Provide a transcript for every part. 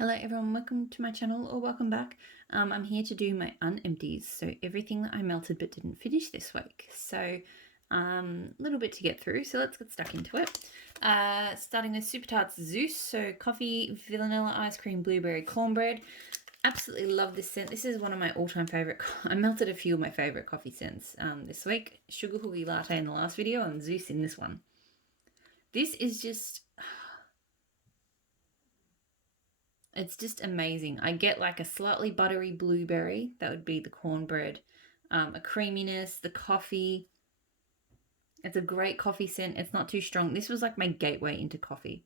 Hello everyone, welcome to my channel or welcome back. I'm here to do my unempties, so everything that I melted but didn't finish this week. So a little bit to get through, so let's get stuck into it. Starting with Super Tarts Zeus, so coffee, vanilla ice cream, blueberry cornbread. Absolutely love this scent. This is one of my all-time favorite. I melted a few of my favorite coffee scents this week. Sugar cookie latte in the last video and Zeus in this one. This is just... it's just amazing. I get like a slightly buttery blueberry. That would be the cornbread. A creaminess, the coffee. It's a great coffee scent. It's not too strong. This was like my gateway into coffee.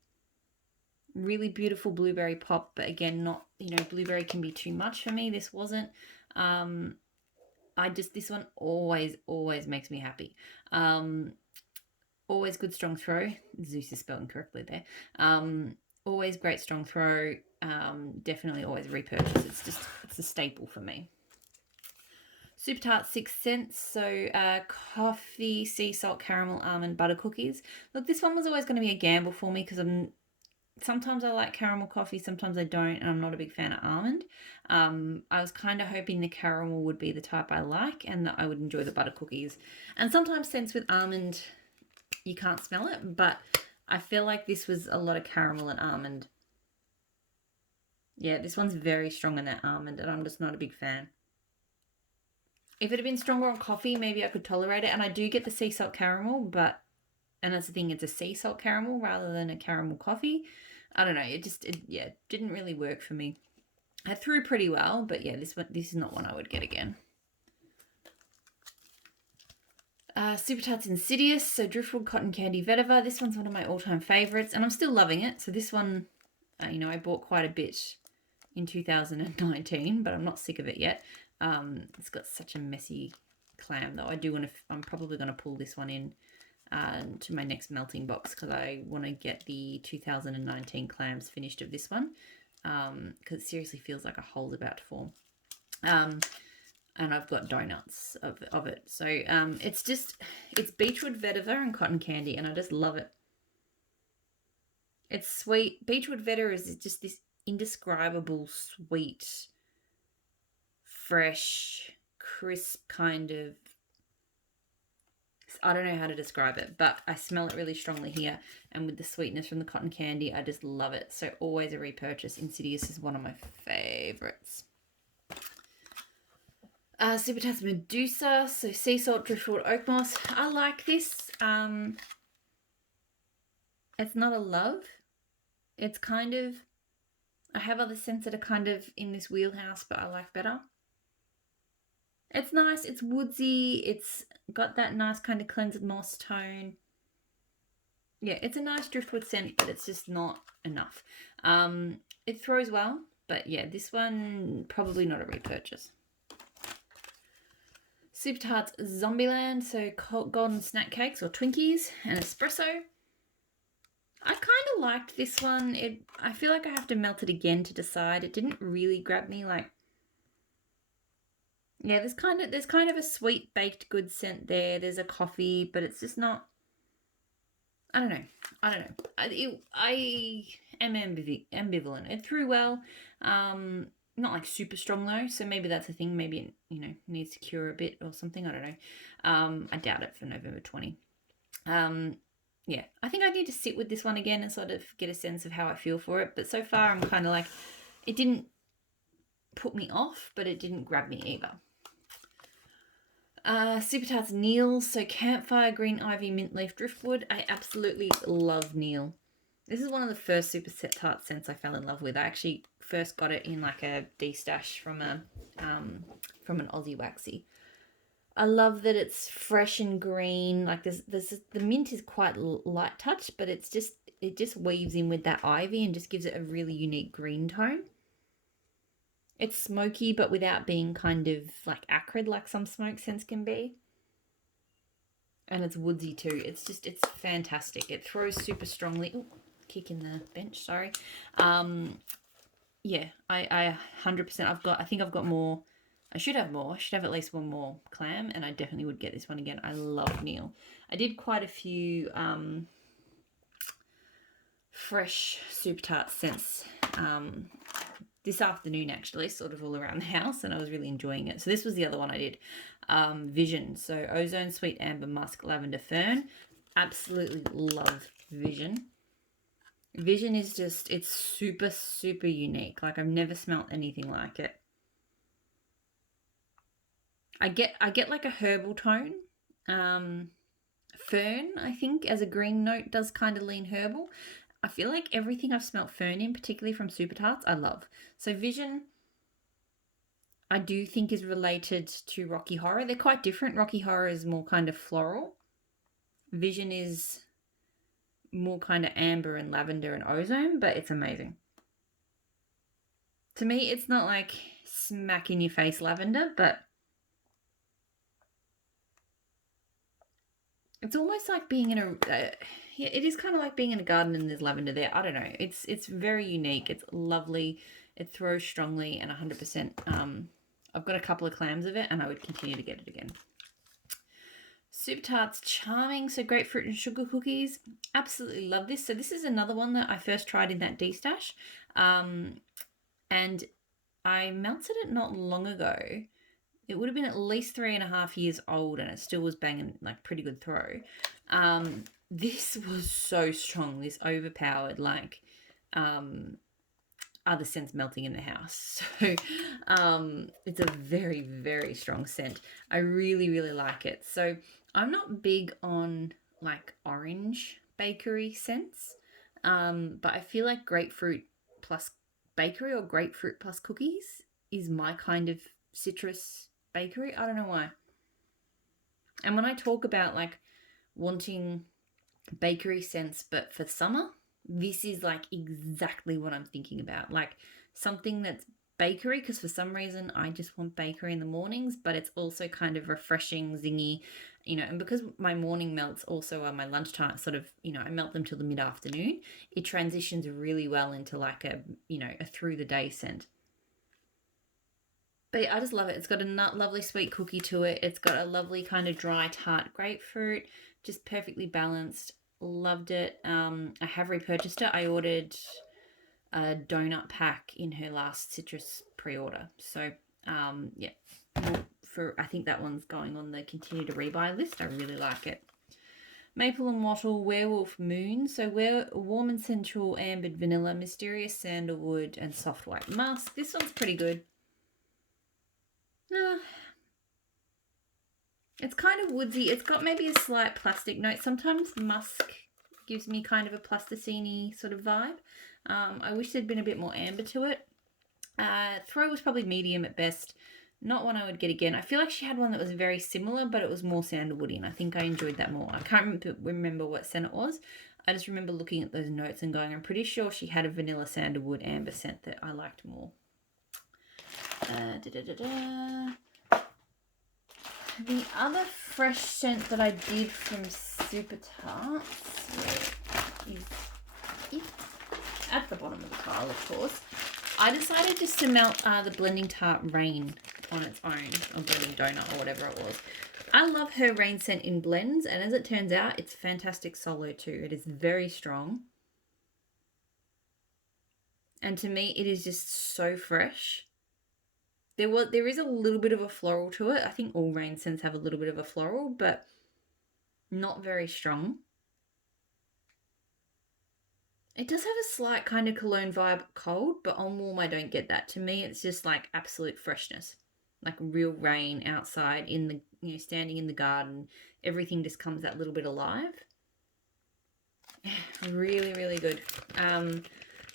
Really beautiful blueberry pop, but again, not, blueberry can be too much for me. This wasn't. This one always makes me happy. Always good strong throw. Zeus is spelled incorrectly there. Always great strong throw. Definitely always repurchase. It's a staple for me. Super Tart 6 cents. So coffee, sea salt, caramel, almond, butter cookies. Look, this one was always going to be a gamble for me because sometimes I like caramel coffee, sometimes I don't, and I'm not a big fan of almond. I was kind of hoping the caramel would be the type I like and that I would enjoy the butter cookies. And sometimes scents with almond, you can't smell it, but I feel like this was a lot of caramel and almond. Yeah, this one's very strong in that almond, and I'm just not a big fan. If it had been stronger on coffee, maybe I could tolerate it. And I do get the sea salt caramel, and that's the thing, it's a sea salt caramel rather than a caramel coffee. I don't know, it didn't really work for me. I threw pretty well, but yeah, this is not one I would get again. Super Tarts Insidious, so driftwood, cotton candy, vetiver. This one's one of my all-time favorites, and I'm still loving it. So this one, I bought quite a bit in 2019, but I'm not sick of it yet. It's got such a messy clam, though. I'm probably going to pull this one in to my next melting box because I want to get the 2019 clams finished of this one because it seriously feels like a hole's about to form. And I've got donuts of it. So it's beechwood, vetiver, and cotton candy, and I just love it. It's sweet. Beechwood vetiver is just this indescribable, sweet, fresh, crisp kind of... I don't know how to describe it, but I smell it really strongly here. And with the sweetness from the cotton candy, I just love it. So always a repurchase. Insidious is one of my favorites. Super Tarts Medusa, so sea salt, driftwood, oak moss. I like this. It's not a love. It's kind of... I have other scents that are kind of in this wheelhouse, but I like better. It's nice. It's woodsy. It's got that nice kind of cleansed moss tone. Yeah, it's a nice driftwood scent, but it's just not enough. It throws well, but yeah, this one probably not a repurchase. Super Tarts Zombieland, so golden snack cakes or Twinkies and espresso. I kind of liked this one. I feel like I have to melt it again to decide. It didn't really grab me. Like, yeah, there's kind of a sweet baked good scent there. There's a coffee, but it's just not... I don't know. I am ambivalent. It threw well. Not like super strong though, so maybe that's a thing. Maybe it, needs to cure a bit or something. I don't know. I doubt it for November 20. Yeah, I think I need to sit with this one again and sort of get a sense of how I feel for it. But so far, I'm kind of like, it didn't put me off, but it didn't grab me either. Super Tarts Neil, so campfire, green ivy, mint leaf, driftwood. I absolutely love Neil. This is one of the first Super Tart scents I fell in love with. I actually first got it in like a D-stash from an Aussie Waxy. I love that it's fresh and green. Like the mint is quite light touch, but it just weaves in with that ivy and just gives it a really unique green tone. It's smoky, but without being kind of like acrid like some smoke scents can be. And it's woodsy too. It's fantastic. It throws super strongly. Ooh, kick in the bench, sorry. Yeah, I 100%, I think I've got more. I should have more. I should have at least one more clam, and I definitely would get this one again. I love Neil. I did quite a few fresh Super Tart scents this afternoon, actually, sort of all around the house, and I was really enjoying it. So this was the other one I did. Vision. So ozone, sweet amber, musk, lavender, fern. Absolutely love Vision. Vision is just, it's super, super unique. Like, I've never smelt anything like it. I get like a herbal tone. Fern, I think, as a green note, does kind of lean herbal. I feel like everything I've smelt fern in, particularly from Super Tarts, I love. So Vision, I do think is related to Rocky Horror. They're quite different. Rocky Horror is more kind of floral. Vision is more kind of amber and lavender and ozone, but it's amazing. To me, it's not like smack in your face lavender, but it's almost like being in a... it is kind of like being in a garden and there's lavender there. I don't know. It's very unique. It's lovely. It throws strongly and 100%. I've got a couple of clams of it and I would continue to get it again. Super Tarts, charming. So grapefruit and sugar cookies. Absolutely love this. So this is another one that I first tried in that D-stash. And I melted it not long ago. It would have been at least 3.5 years old and it still was banging, like, pretty good throw. This was so strong. This overpowered, like, other scents melting in the house. So it's a very, very strong scent. I really, really like it. So I'm not big on, like, orange bakery scents, but I feel like grapefruit plus bakery or grapefruit plus cookies is my kind of citrus bakery. I don't know why. And when I talk about, like, wanting bakery scents but for summer, this is like exactly what I'm thinking about. Like something that's bakery, because for some reason I just want bakery in the mornings, but it's also kind of refreshing, zingy, you know, and because my morning melts also are my lunchtime sort of, you know, I melt them till the mid-afternoon, it transitions really well into like a, you know, a through the day scent. But yeah, I just love it. It's got a lovely sweet cookie to it. It's got a lovely kind of dry tart grapefruit, just perfectly balanced. Loved it. I have repurchased it. I ordered a donut pack in her last citrus pre-order. So yeah, I think that one's going on the continue to rebuy list. I really like it. Maple and Wattle, Werewolf Moon. So warm and sensual ambered vanilla, mysterious sandalwood, and soft white musk. This one's pretty good. It's kind of woodsy. It's got maybe a slight plastic note. Sometimes musk gives me kind of a plasticine-y sort of vibe. I wish there'd been a bit more amber to it. Throw was probably medium at best. Not one I would get again. I feel like she had one that was very similar, but it was more sandalwoody, and I think I enjoyed that more. I can't remember what scent it was. I just remember looking at those notes and going, I'm pretty sure she had a vanilla sandalwood amber scent that I liked more. The other fresh scent that I did from Super Tarts is at the bottom of the pile, of course. I decided just to melt the blending Tart Rain on its own, or blending donut or whatever it was. I love her rain scent in blends, and as it turns out, it's fantastic solo too. It is very strong. And to me, it is just so fresh. There is a little bit of a floral to it. I think all rain scents have a little bit of a floral, but not very strong. It does have a slight kind of cologne vibe cold, but on warm I don't get that. To me, it's just like absolute freshness. Like real rain outside in the, you know, standing in the garden. Everything just comes that little bit alive. Really, really good.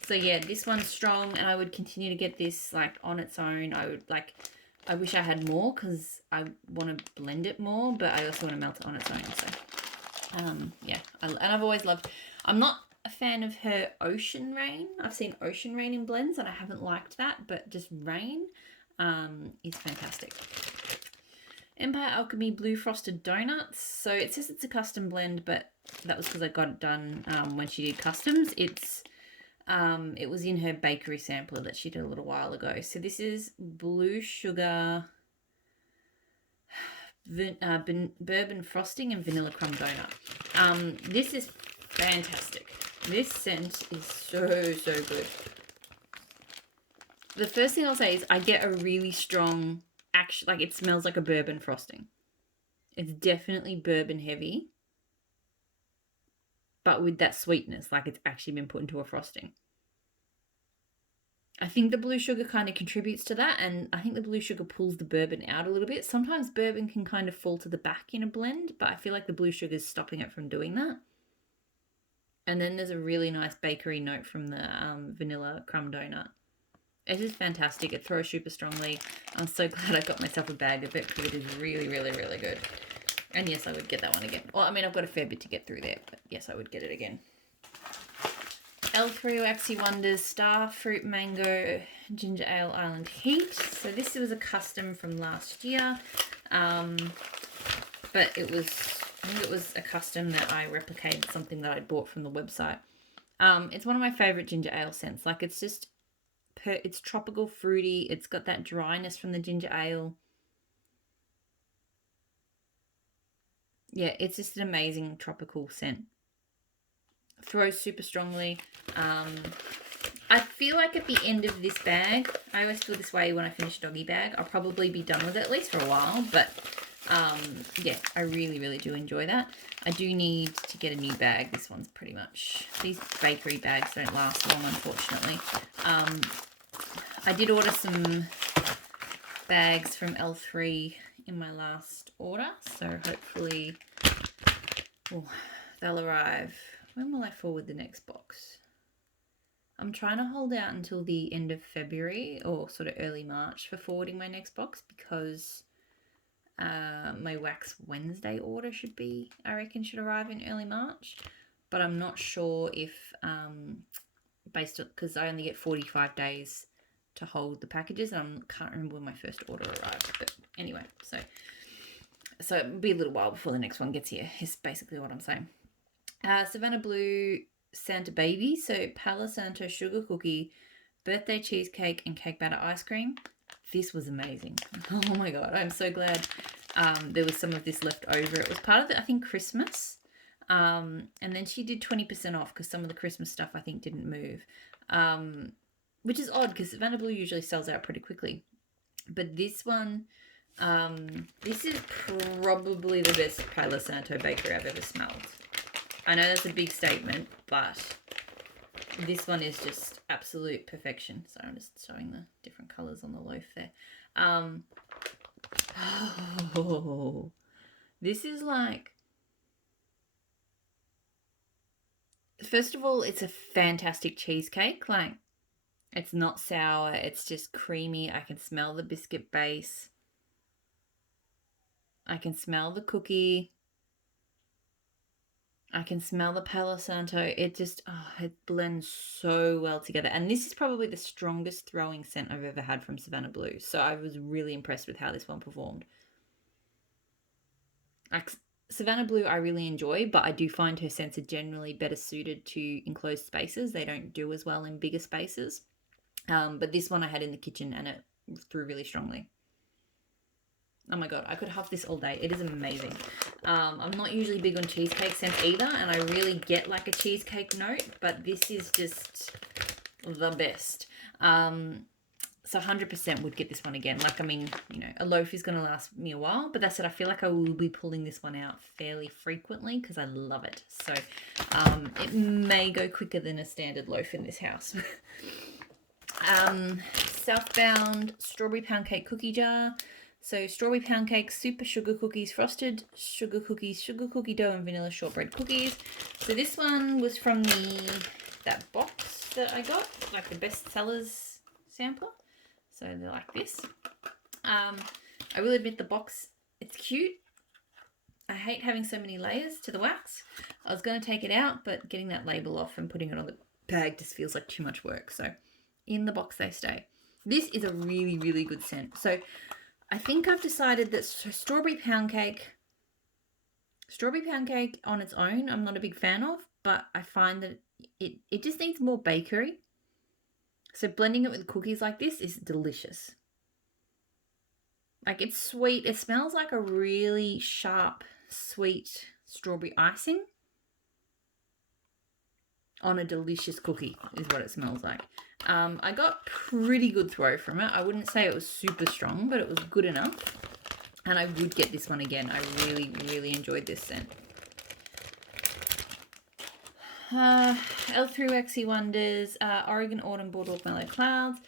So yeah, this one's strong, and I would continue to get this like on its own. I wish I had more because I want to blend it more, but I also want to melt it on its own. So yeah, and I've always loved. I'm not a fan of her Ocean Rain. I've seen Ocean Rain in blends, and I haven't liked that, but just Rain is fantastic. Empire Alchemy Blue Frosted Donuts. So it says it's a custom blend, but that was because I got it done when she did customs. It was in her bakery sampler that she did a little while ago. So this is blue sugar, bourbon frosting, and vanilla crumb donut. This is fantastic. This scent is so, so good. The first thing I'll say is I get a really strong, like it smells like a bourbon frosting. It's definitely bourbon heavy, but with that sweetness, like it's actually been put into a frosting. I think the blue sugar kind of contributes to that, and I think the blue sugar pulls the bourbon out a little bit. Sometimes bourbon can kind of fall to the back in a blend, but I feel like the blue sugar is stopping it from doing that. And then there's a really nice bakery note from the vanilla crumb donut. It is fantastic. It throws super strongly. I'm so glad I got myself a bag of it because it is really, really, really good. And yes, I would get that one again. Well, I mean, I've got a fair bit to get through there, but yes, I would get it again. L3 Waxy Wonders Star Fruit Mango Ginger Ale Island Heat. So this was a custom from last year, but I think it was a custom that I replicated something that I bought from the website. It's one of my favorite ginger ale scents. Like it's tropical, fruity. It's got that dryness from the ginger ale. Yeah, it's just an amazing tropical scent. Throws super strongly. I feel like at the end of this bag, I always feel this way when I finish doggy bag, I'll probably be done with it at least for a while, but yeah, I really, really do enjoy that. I do need to get a new bag. This one's pretty much, these bakery bags don't last long, unfortunately. I did order some bags from L3 in my last order, so hopefully they'll arrive. When will I forward the next box? I'm trying to hold out until the end of February or sort of early March for forwarding my next box because my Wax Wednesday order I reckon should arrive in early March. But I'm not sure if, based on, because I only get 45 days to hold the packages and I can't remember when my first order arrived. But anyway, so it'll be a little while before the next one gets here, is basically what I'm saying. Savannah Blue Santa Baby, so Palo Santo Sugar Cookie, Birthday Cheesecake, and Cake Batter Ice Cream. This was amazing. Oh my god, I'm so glad there was some of this left over. It was part of I think, Christmas. And then she did 20% off because some of the Christmas stuff I think didn't move. Which is odd because Savannah Blue usually sells out pretty quickly. But this one, this is probably the best Palo Santo bakery I've ever smelled. I know that's a big statement, but this one is just absolute perfection. So I'm just showing the different colours on the loaf there. This is like... First of all, it's a fantastic cheesecake. Like, it's not sour. It's just creamy. I can smell the biscuit base. I can smell the cookie. I can smell the Palo Santo. It just, it blends so well together. And this is probably the strongest throwing scent I've ever had from Savannah Blue. So I was really impressed with how this one performed. Savannah Blue I really enjoy, but I do find her scents are generally better suited to enclosed spaces. They don't do as well in bigger spaces. But this one I had in the kitchen and it threw really strongly. Oh my god, I could have this all day. It is amazing. I'm not usually big on cheesecake scents either, and I really get like a cheesecake note, but this is just the best. So 100% would get this one again. Like, I mean, you know, a loaf is going to last me a while, but that's it. I feel like I will be pulling this one out fairly frequently because I love it. So it may go quicker than a standard loaf in this house. Southbound Strawberry Pound Cake Cookie Jar. So strawberry pound cake, super sugar cookies, frosted sugar cookies, sugar cookie dough, and vanilla shortbread cookies. So this one was from that box that I got, like the best sellers sampler. So they're like this. I will admit the box, it's cute. I hate having so many layers to the wax. I was going to take it out, but getting that label off and putting it on the bag just feels like too much work. So in the box they stay. This is a really, really good scent. So I think I've decided that strawberry pound cake on its own, I'm not a big fan of, but I find that it just needs more bakery. So blending it with cookies like this is delicious. Like, it's sweet. It smells like a really sharp, sweet strawberry icing. on a delicious cookie is what it smells like. I got pretty good throw from it. I wouldn't say it was super strong, but it was good enough. And I would get this one again. I really, really enjoyed this scent. L3 Waxy Wonders, Oregon Autumn Boardwalk Mellow Clouds.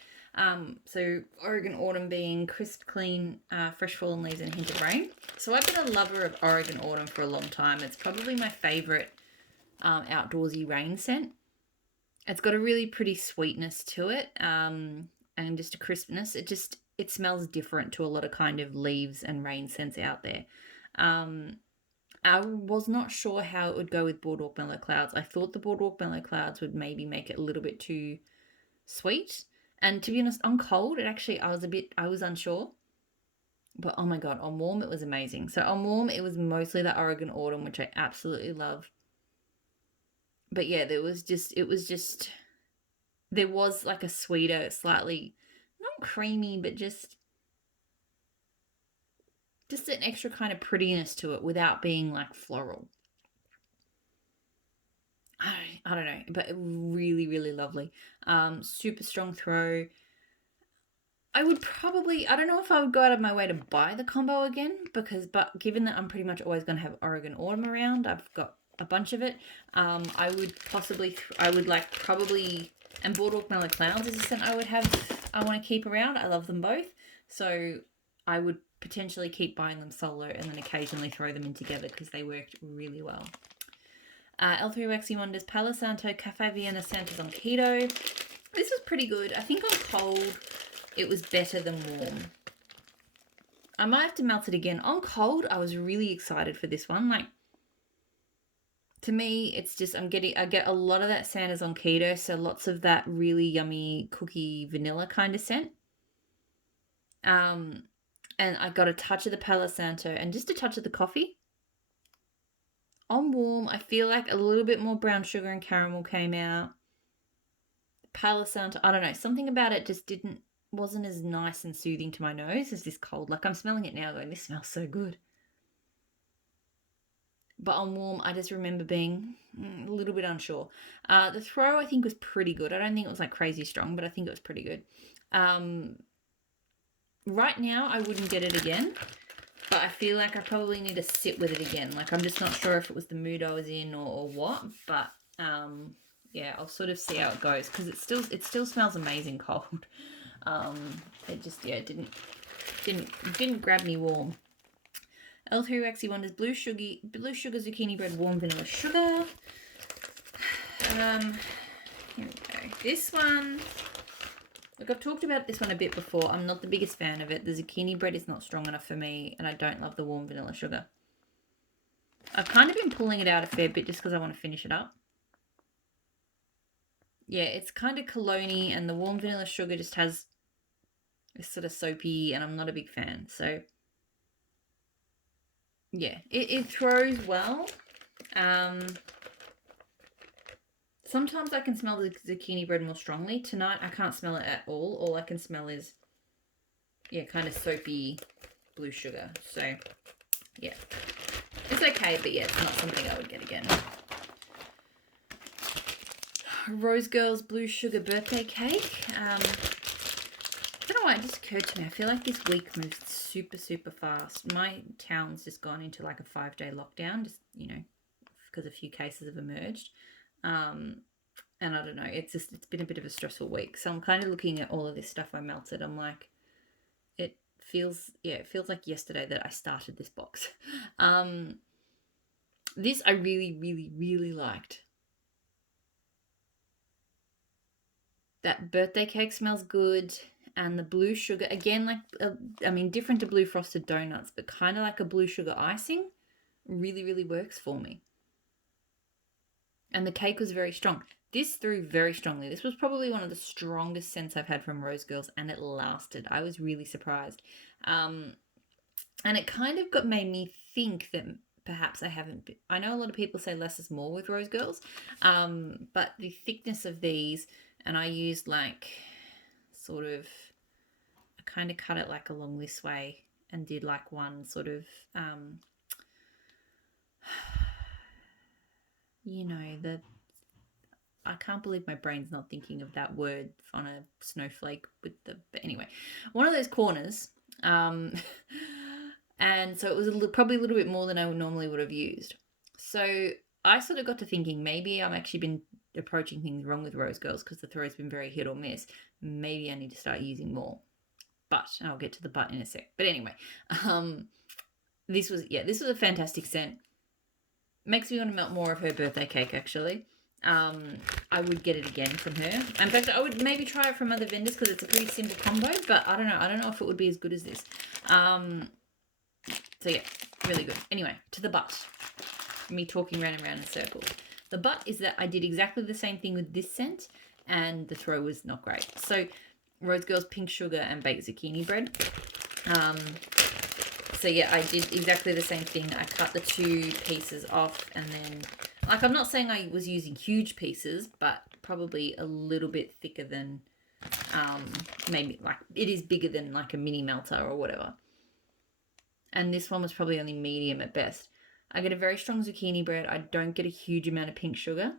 So Oregon Autumn being crisp, clean, fresh fallen leaves and a hint of rain. So I've been a lover of Oregon Autumn for a long time. It's probably my favourite outdoorsy rain scent. It's got a really pretty sweetness to it, and just a crispness. It smells different to a lot of kind of leaves and rain scents out there. I was not sure how it would go with Boardwalk Mellow Clouds. I thought the Boardwalk Mellow Clouds would maybe make it a little bit too sweet. And to be honest, on cold, I was unsure. But oh my God, on warm, it was amazing. So on warm, it was mostly the Oregon Autumn, which I absolutely love. But yeah, there was like a sweeter, slightly, not creamy, but just an extra kind of prettiness to it without being like floral. I don't know, but really, really lovely. Super strong throw. I don't know if I would go out of my way to buy the combo again, but given that I'm pretty much always going to have Oregon Autumn around, I've got a bunch of it. I would probably, and Boardwalk Mellow Clouds is a scent I want to keep around. I love them both. So I would potentially keep buying them solo and then occasionally throw them in together because they worked really well. L3 Waxy Wonders, Palo Santo, Cafe Vienna, Santa's on keto. This was pretty good. I think on cold, it was better than warm. I might have to melt it again. On cold, I was really excited for this one. Like, to me, it's just, I get a lot of that Santa's on keto, so lots of that really yummy cookie vanilla kind of scent. And I got a touch of the Palo Santo and just a touch of the coffee. On warm, I feel like a little bit more brown sugar and caramel came out. Palo Santo, I don't know, something about it just wasn't as nice and soothing to my nose as this cold. Like, I'm smelling it now going, this smells so good. But on warm, I just remember being a little bit unsure. The throw, I think, was pretty good. I don't think it was like crazy strong, but I think it was pretty good. Right now, I wouldn't get it again, but I feel like I probably need to sit with it again. Like, I'm just not sure if it was the mood I was in or what, but yeah, I'll sort of see how it goes because it still smells amazing cold. It just, yeah, it didn't grab me warm. L3 Waxy Wonders, blue sugar zucchini bread, warm vanilla sugar. Here we go. This one, look, I've talked about this one a bit before. I'm not the biggest fan of it. The zucchini bread is not strong enough for me, and I don't love the warm vanilla sugar. I've kind of been pulling it out a fair bit just because I want to finish it up. Yeah, it's kind of cologne-y, and the warm vanilla sugar just has this sort of soapy, and I'm not a big fan. So yeah, it throws well. Sometimes I can smell the zucchini bread more strongly. Tonight, I can't smell it at all. All I can smell is, yeah, kind of soapy blue sugar. So, yeah. It's okay, but yeah, it's not something I would get again. Rose Girls Blue Sugar Birthday Cake. I don't know why, it just occurred to me. I feel like this week moves super, super fast. My town's just gone into like a 5-day lockdown, just, because a few cases have emerged. And I don't know, it's been a bit of a stressful week. So I'm kind of looking at all of this stuff I melted. I'm like, it feels like yesterday that I started this box. This I really, really, really liked. That birthday cake smells good. And the blue sugar, again, like, different to blue frosted donuts, but kind of like a blue sugar icing, really, really works for me. And the cake was very strong. This threw very strongly. This was probably one of the strongest scents I've had from Rose Girls, and it lasted. I was really surprised. And it kind of made me think that perhaps I know a lot of people say less is more with Rose Girls, but the thickness of these, and I used like sort of, I kind of cut it like along this way and did like one sort of, I can't believe my brain's not thinking of that word on a snowflake with the, but anyway, one of those corners. And so it was probably a little bit more than I normally would have used. So I sort of got to thinking maybe I've actually been approaching things wrong with Rose Girls because the throw's been very hit or miss. Maybe I need to start using more. But I'll get to the but in a sec. But anyway, this was a fantastic scent. Makes me want to melt more of her birthday cake, actually. I would get it again from her. In fact, I would maybe try it from other vendors because it's a pretty simple combo, but I don't know. I don't know if it would be as good as this. So yeah, really good. Anyway, to the but. Me talking round and round in circles. The but is that I did exactly the same thing with this scent, and the throw was not great. So Rose Girls Pink Sugar and Baked Zucchini Bread. So yeah, I did exactly the same thing. I cut the 2 pieces off, and then, like, I'm not saying I was using huge pieces, but probably a little bit thicker than, maybe, like, it is bigger than like a mini melter or whatever. And this one was probably only medium at best. I get a very strong zucchini bread. I don't get a huge amount of pink sugar.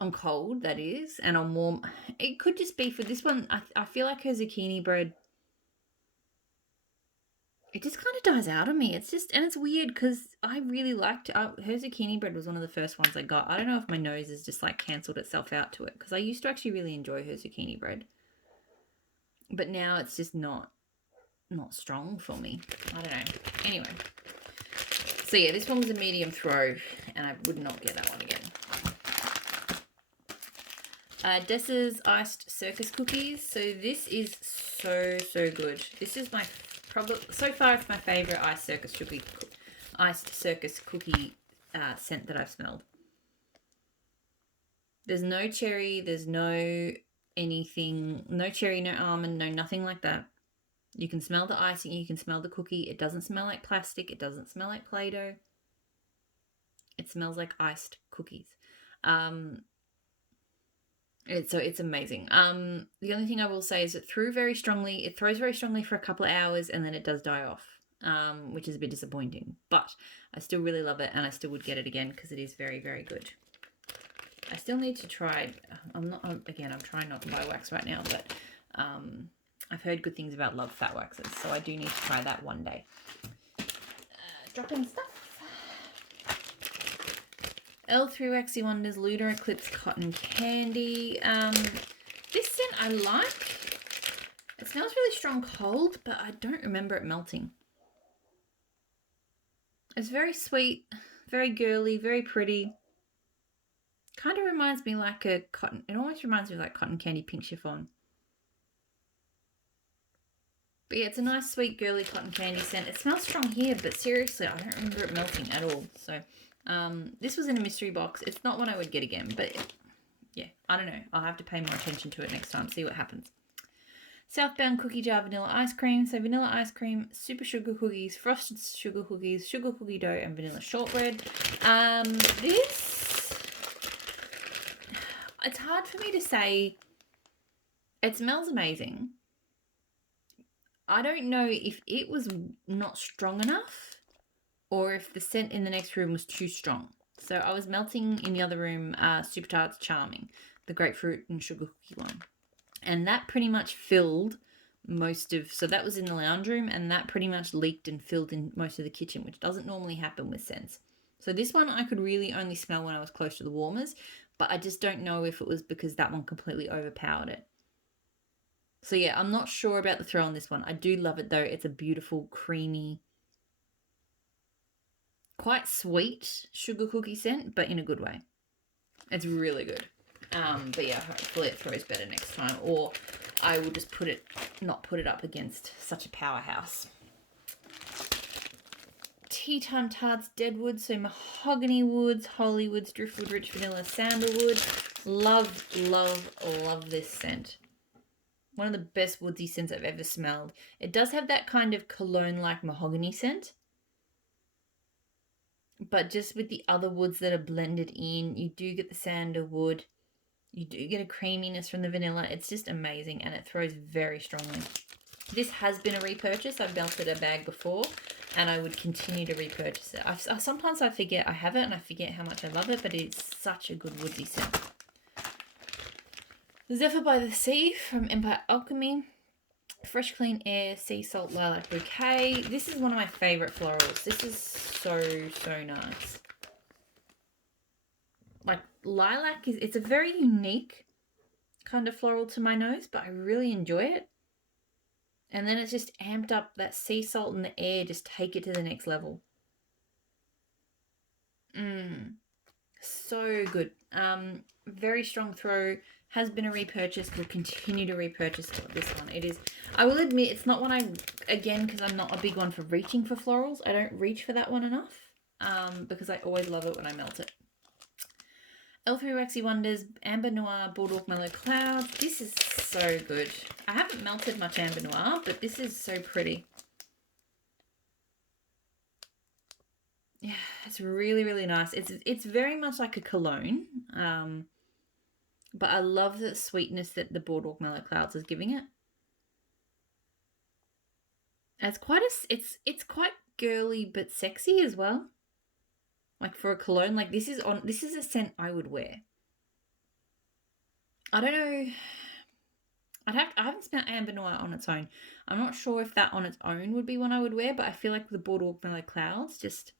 On cold, that is, and on warm. It could just be for this one. I feel like her zucchini bread, it just kind of dies out on me. It's just, and it's weird because I really liked her zucchini bread was one of the first ones I got. I don't know if my nose has just like cancelled itself out to it because I used to actually really enjoy her zucchini bread, but now it's just not strong for me. I don't know. Anyway, so yeah, this one was a medium throw, and I would not get that one again. Dessa's iced circus cookies. So this is so good. This is my so far it's my favorite iced circus cookie scent that I've smelled. There's no cherry. There's no anything. No cherry. No almond. No nothing like that. You can smell the icing. You can smell the cookie. It doesn't smell like plastic. It doesn't smell like Play-Doh. It smells like iced cookies. It's amazing. The only thing I will say is it throws very strongly for a couple of hours, and then it does die off, which is a bit disappointing. But I still really love it, and I still would get it again because it is very, very good. I still need to try. I'm trying not to buy wax right now, but I've heard good things about Love Fat Waxes, so I do need to try that one day. Drop in stuff. L3 Waxy Wonders Lunar Eclipse Cotton Candy. This scent I like. It smells really strong cold, but I don't remember it melting. It's very sweet, very girly, very pretty. Kind of reminds me like a cotton. It almost reminds me of like cotton candy pink chiffon. But yeah, it's a nice, sweet, girly cotton candy scent. It smells strong here, but seriously, I don't remember it melting at all. So, this was in a mystery box. It's not one I would get again, but yeah, I don't know. I'll have to pay more attention to it next time, see what happens. Southbound Cookie Jar Vanilla Ice Cream. So vanilla ice cream, super sugar cookies, frosted sugar cookies, sugar cookie dough, and vanilla shortbread. It's hard for me to say. It smells amazing. I don't know if it was not strong enough or if the scent in the next room was too strong. So I was melting in the other room Super Tarts Charming, the grapefruit and sugar cookie one. And that pretty much filled so that was in the lounge room, and that pretty much leaked and filled in most of the kitchen, which doesn't normally happen with scents. So this one I could really only smell when I was close to the warmers, but I just don't know if it was because that one completely overpowered it. So yeah, I'm not sure about the throw on this one. I do love it though. It's a beautiful, creamy, quite sweet sugar cookie scent, but in a good way. It's really good. But yeah, hopefully it throws better next time, or I will just not put it up against such a powerhouse. Tea Time Tarts Deadwood, so mahogany woods, Hollywoods, driftwood, rich vanilla, sandalwood. Love, love, love this scent. One of the best woodsy scents I've ever smelled. It does have that kind of cologne-like mahogany scent, but just with the other woods that are blended in, you do get the sandalwood. You do get a creaminess from the vanilla. It's just amazing, and it throws very strongly. This has been a repurchase. I've melted a bag before. and I would continue to repurchase it. Sometimes I forget I have it and I forget how much I love it, but it's such a good woodsy scent. Zephyr by the Sea from Empire Alchemy. Fresh Clean Air Sea Salt Lilac Bouquet. This is one of my favourite florals. This is so nice. Like, lilac it's a very unique kind of floral to my nose, but I really enjoy it. And then it's just amped up that sea salt and the air, just take it to the next level. So good. Very strong throw. Has been a repurchase. Will continue to repurchase this one. It is. I will admit it's not one again, because I'm not a big one for reaching for florals. I don't reach for that one enough. Because I always love it when I melt it. L3 Waxy Wonders Amber Noir Boardwalk Mellow Clouds. This is so good. I haven't melted much Amber Noir, but this is so pretty. Yeah, it's really nice. It's very much like a cologne, but I love the sweetness that the Boardwalk Mellow Clouds is giving it. It's quite girly but sexy as well. Like for a cologne, like this is a scent I would wear. I don't know. I haven't smelled Amber Noir on its own. I'm not sure if that on its own would be one I would wear, but I feel like the Boardwalk Mellow Clouds just,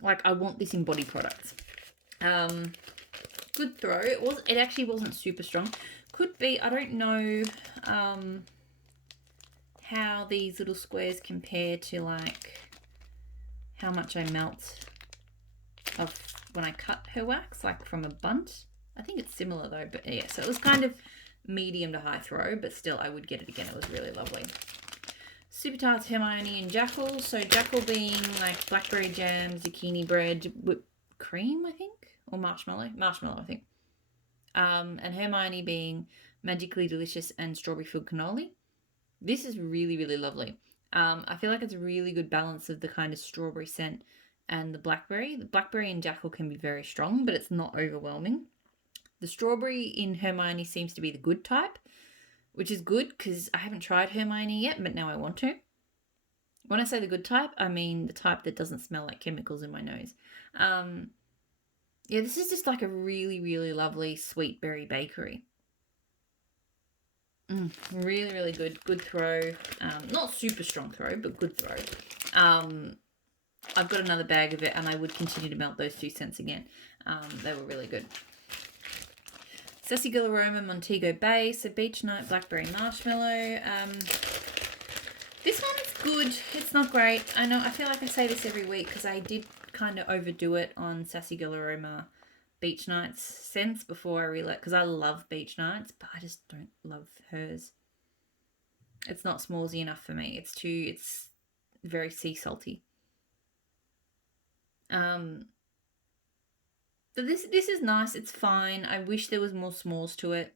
like, I want this in body products. Good throw. It actually wasn't super strong. Could be, I don't know how these little squares compare to like how much I melt of when I cut her wax, like from a bunt. I think it's similar though, but yeah, so it was kind of medium to high throw, but still I would get it again. It was really lovely. Super Tarts, Hermione and Jackal. So Jackal being like blackberry jam, zucchini bread, whipped cream, I think, or marshmallow, I think. And Hermione being magically delicious and strawberry filled cannoli. This is really lovely. I feel like it's a really good balance of the kind of strawberry scent and the blackberry. The blackberry in Jackal can be very strong, but it's not overwhelming. The strawberry in Hermione seems to be the good type, which is good because I haven't tried Hermione yet, but now I want to. When I say the good type, I mean the type that doesn't smell like chemicals in my nose. Yeah, this is just like a really lovely sweet berry bakery. Really good. Good throw. Not super strong throw, but good throw. I've got another bag of it and I would continue to melt those 2 cents again. They were really good. Sassy Aroma Montego Bay. So Beach Night Blackberry Marshmallow. This one's good. It's not great. I know, I feel like I say this every week because I did kind of overdo it on Sassy Aroma Beach Nights scents before I realized, because I love Beach Nights, but I just don't love hers. It's not smallsy enough for me. It's very sea salty. But this is nice. It's fine. I wish there was more s'mores to it,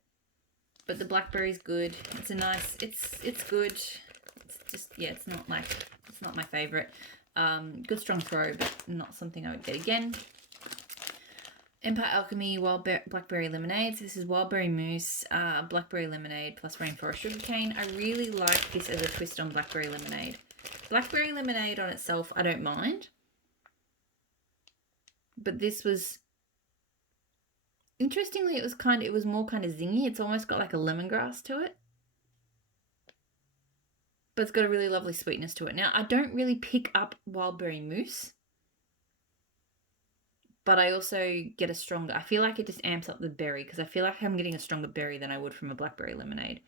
but the blackberry's good. It's a nice. It's good. It's just, yeah. It's not my favorite. Good strong throw, but not something I would get again. Empire Alchemy Wild Blackberry Lemonade. So this is Wildberry Mousse, Blackberry Lemonade plus Rainforest Sugarcane. I really like this as a twist on Blackberry Lemonade. Blackberry Lemonade on itself, I don't mind. But this was, interestingly, it was more kind of zingy. It's almost got like a lemongrass to it. But it's got a really lovely sweetness to it. Now, I don't really pick up Wildberry Mousse, but I also get a stronger, I feel like it just amps up the berry, because I feel like I'm getting a stronger berry than I would from a blackberry lemonade.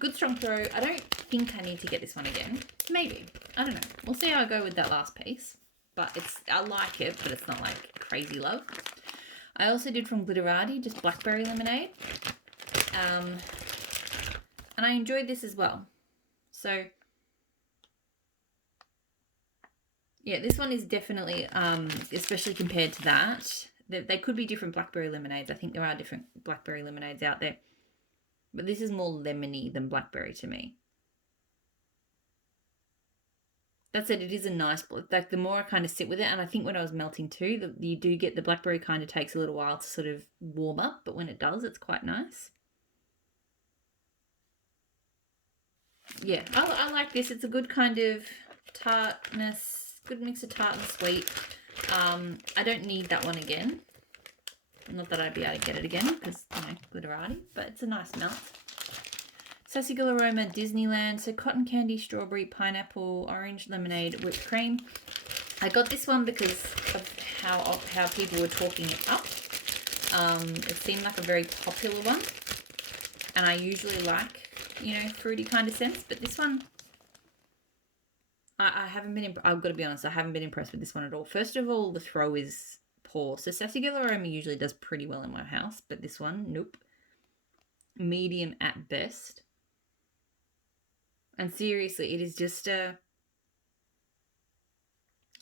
Good strong throw. I don't think I need to get this one again. Maybe. I don't know. We'll see how I go with that last piece. But I like it, but it's not like crazy love. I also did from Glitterati, just blackberry lemonade. And I enjoyed this as well. So yeah, this one is definitely, especially compared to that, they could be different blackberry lemonades. I think there are different blackberry lemonades out there. But this is more lemony than blackberry to me. That said, it is a nice, like the more I kind of sit with it, and I think when I was melting too, you do get the blackberry kind of takes a little while to sort of warm up, but when it does, it's quite nice. yeah, I like this. It's a good kind of tartness, good mix of tart and sweet. I don't need that one again. Not that I'd be able to get it again because, you know, glitterati, but it's a nice melt. Sassy aroma Disneyland. So cotton candy, strawberry, pineapple, orange lemonade, whipped cream. I got this one because of how people were talking it up. It seemed like a very popular one, and I usually like, you know, fruity kind of scents, but this one, I haven't been. I've got to be honest, I haven't been impressed with this one at all. First of all, the throw is poor. So Sassy aroma usually does pretty well in my house, but this one, nope. Medium at best. And seriously, it is just a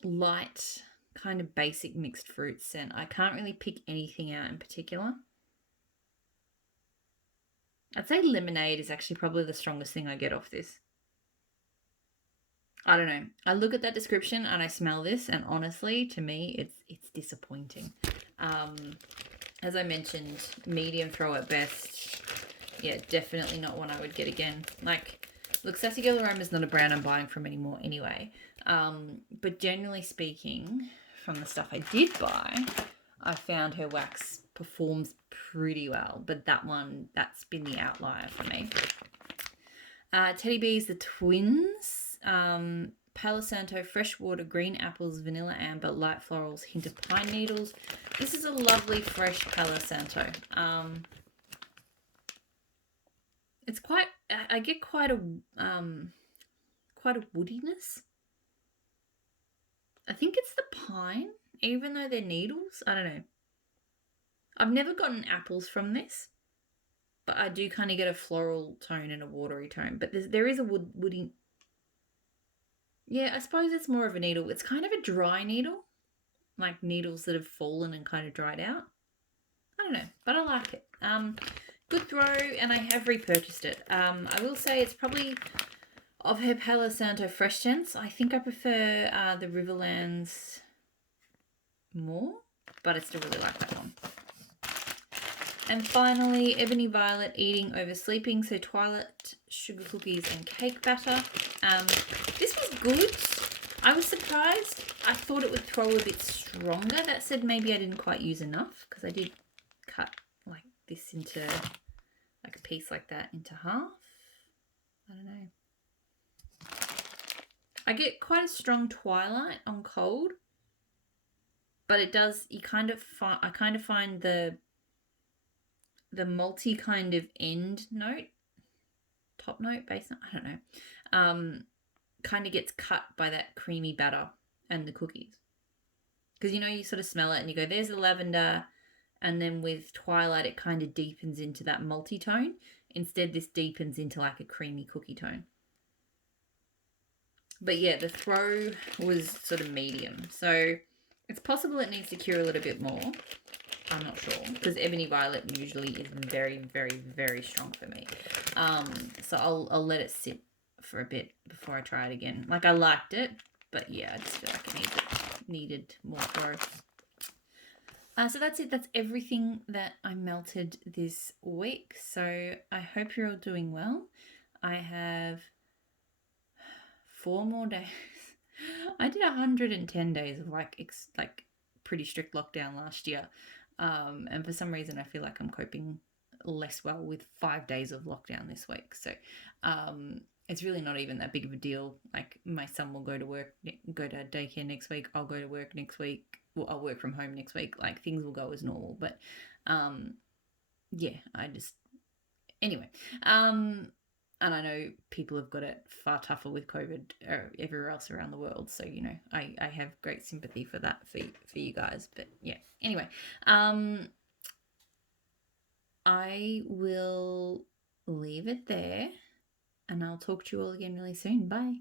light, kind of basic mixed fruit scent. I can't really pick anything out in particular. I'd say lemonade is actually probably the strongest thing I get off this. I don't know. I look at that description and I smell this, and honestly, to me, it's disappointing. As I mentioned, medium throw at best. Yeah, definitely not one I would get again. Like, look, Sassy Girl Aroma is not a brand I'm buying from anymore anyway. But generally speaking, from the stuff I did buy, I found her wax performs pretty well. But that one, that's been the outlier for me. Teddy Bees, the twins. Palo Santo, fresh water, green apples, vanilla amber, light florals, hint of pine needles. This is a lovely fresh Palo Santo. It's quite, I get quite a woodiness. I think it's the pine, even though they're needles. I don't know. I've never gotten apples from this, but I do kind of get a floral tone and a watery tone. But there is a woody. Yeah, I suppose it's more of a needle. It's kind of a dry needle, like needles that have fallen and kind of dried out. I don't know, but I like it. Good throw, and I have repurchased it. I will say it's probably, of her Palo Santo fresh scents, I think I prefer the Riverlands more, but I still really like that one. And finally, Ebony Violet, Eating Over Sleeping. So Twilight, sugar cookies and cake batter. This was good. I was surprised. I thought it would throw a bit stronger. That said, maybe I didn't quite use enough because I did cut like this into, like a piece like that into half. I don't know. I get quite a strong Twilight on cold, but it does, I kind of find the malty kind of end note, top note, base note, I don't know, kind of gets cut by that creamy batter and the cookies. Because, you know, you sort of smell it and you go, there's the lavender, and then with Twilight it kind of deepens into that malty tone. Instead, this deepens into like a creamy cookie tone. But yeah, the throw was sort of medium. So it's possible it needs to cure a little bit more. I'm not sure, because Ebony Violet usually is very, very, very strong for me. So I'll let it sit for a bit before I try it again. Like, I liked it, but yeah, I just feel like it needed more growth. So that's it. That's everything that I melted this week. So I hope you're all doing well. I have 4 more days. I did 110 days of like pretty strict lockdown last year. And for some reason, I feel like I'm coping less well with 5 days of lockdown this week. So it's really not even that big of a deal. Like, my son will go to daycare next week. I'll go to work next week. Well, I'll work from home next week. Like, things will go as normal. But yeah, anyway. And I know people have got it far tougher with COVID everywhere else around the world. So, you know, I have great sympathy for that, for you guys. But yeah, anyway, I will leave it there, and I'll talk to you all again really soon. Bye.